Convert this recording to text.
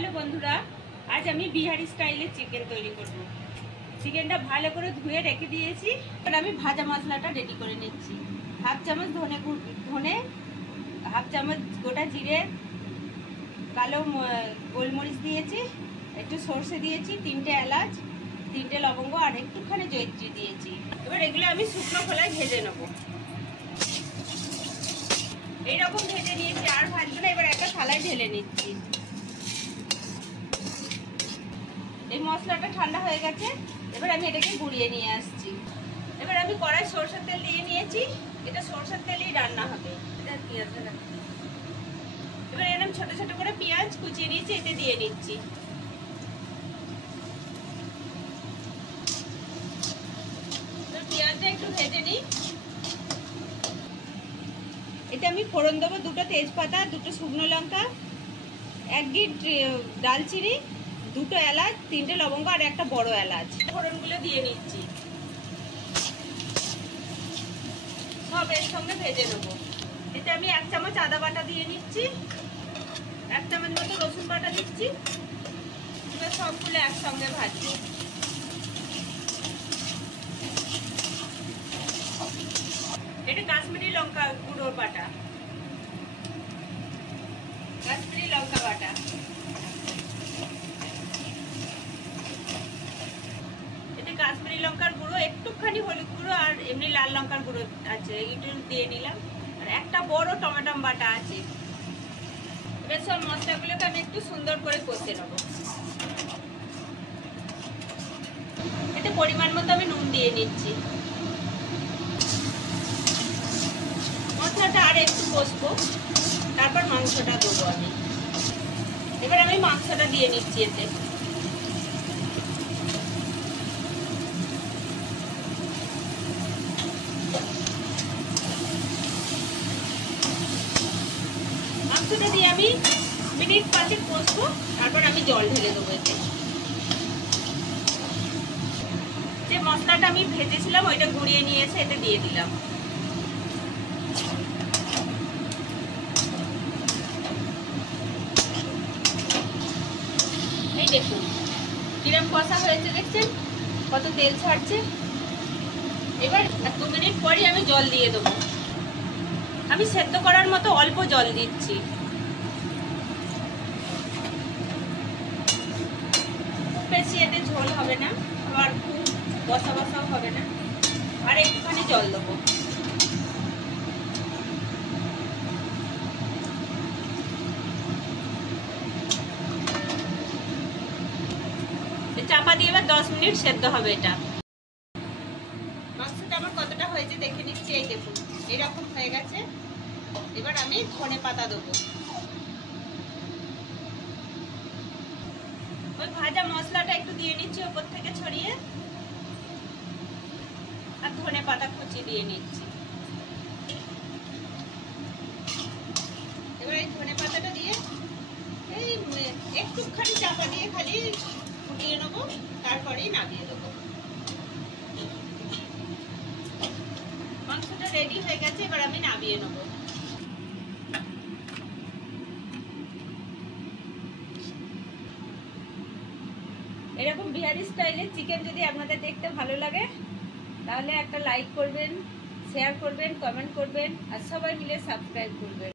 Hello बंधुरा आज আমি বিহারি স্টাইলে চিকেন তৈরি করব। চিকেনটা ভালো করে ধুয়ে রেখে দিয়েছি। এবার আমি ভাজা মশলাটা রেডি করে নিচ্ছি। হাফ চামচ ধনে, হাফ চামচ গোটা জিরে, কালো গোলমরিচ দিয়েছি, একটু সরষে দিয়েছি, 3টে এলাচ, 3টে লবঙ্গ আর একটুখানি জয়িত্রী দিয়েছি। এবার এগুলো আমি শুকনো খোলায় ভেজে নেব। এইরকম ভেজে নিয়েছি, আর ভাজবো না। এবার একটা থালায় ঢেলে নিচ্ছি। এই মশলাটা ঠান্ডা হয়ে গেছে, এবার আমি এটাকে গুঁড়িয়ে নিয়ে আসছি। এবার আমি কড়াই সরষের তেল দিয়ে নিয়েছি, এটা সরষের তেলেই রান্না হবে। এবার এরকম ছোট ছোট করে পেঁয়াজ কুচিয়ে নিয়েছি, এতে দিয়ে নিচ্ছি। পেঁয়াজটা একটু ভেজে নিই। এতে আমি ফোড়ন দেবো 2টো তেজপাতা, 2টো শুকনো লঙ্কা, 1 গিট ডালচিনি, 2টো এলাচ, 3টে লবঙ্গ আর একটা বড় এলাচ। ফোড়নগুলো দিয়ে নিচ্ছি, সব এর সঙ্গে ভেজে নেবো। এতে আমি 1 চামচ আদা বাটা দিয়ে নিচ্ছি, 1 চামচ মতো রসুন বাটা দিচ্ছি। এবার সবগুলো একসঙ্গে ভাজবো। এটা কাশ্মীরি লঙ্কা গুঁড়ো বাটা, কাশ্মীরি লঙ্কা বাটা। এতে কাশ্মীরি লঙ্কার গুঁড়ো, একটুখানি হলুদ গুঁড়ো আর এমনি লাল লঙ্কার গুঁড়ো আছে, এইটু দিয়ে নিলাম। আর একটা বড় টমেটো বাটা আছে। এবার সব মশলাগুলোকে আমি একটু সুন্দর করে কষে নেবো। এতে পরিমাণ মতো আমি নুন দিয়ে নিচ্ছি। মশলাটা আর একটু কষবো, তারপর মাংসটা দেবো আমি। এবার আমি মাংসটা দিয়ে নিচ্ছি এতে। মাংসটা দিয়ে আমি মিনিট 5 কষবো, তারপর আমি জল ঢেলে দেবো এতে। যে মশলাটা আমি ভেজেছিলাম ওইটা গুঁড়িয়ে নিয়ে এসে এতে দিয়ে দিলাম। এই দেখুন কিরম কষা হয়েছে, দেখছেন কত তেল ছাড়ছে। এবার 2 মিনিট পরই আমি জল দিয়ে দেবো। আমি সেদ্ধ করার মতো অল্প জল দিচ্ছি। বেশি এতে ঝোল হবে না, আবার খুব বসা বসাও হবে না। আর একটুখানি জল দেবো। চাপা দিয়ে এবার 10 মিনিট সেদ্ধ হবে এটা। মাংসটা আমার কতটা হয়েছে দেখে নিচ্ছি। এই দেখুন এরকম হয়ে গেছে। এবার আমি ধনে পাতা দেবো। ওই ভাজা মশলাটা একটু দিয়ে নিচ্ছি ওপর থেকে ছড়িয়ে, আর ধনে পাতা কুচি দিয়ে নিচ্ছি। এবার এই ধনে পাতাটা দিয়ে এই একটুখানি চাপা দিয়ে খালি ফুটিয়ে নেবো, তারপরেই নামিয়ে দেবো। মাংসটা রেডি হয়ে গেছে, এবার আমি নামিয়ে নেবো। এরকম বিহারি স্টাইলের চিকেন যদি আপনাদের দেখতে ভালো লাগে তাহলে একটা লাইক করবেন, শেয়ার করবেন, কমেন্ট করবেন আর সবাই মিলে সাবস্ক্রাইব করবেন।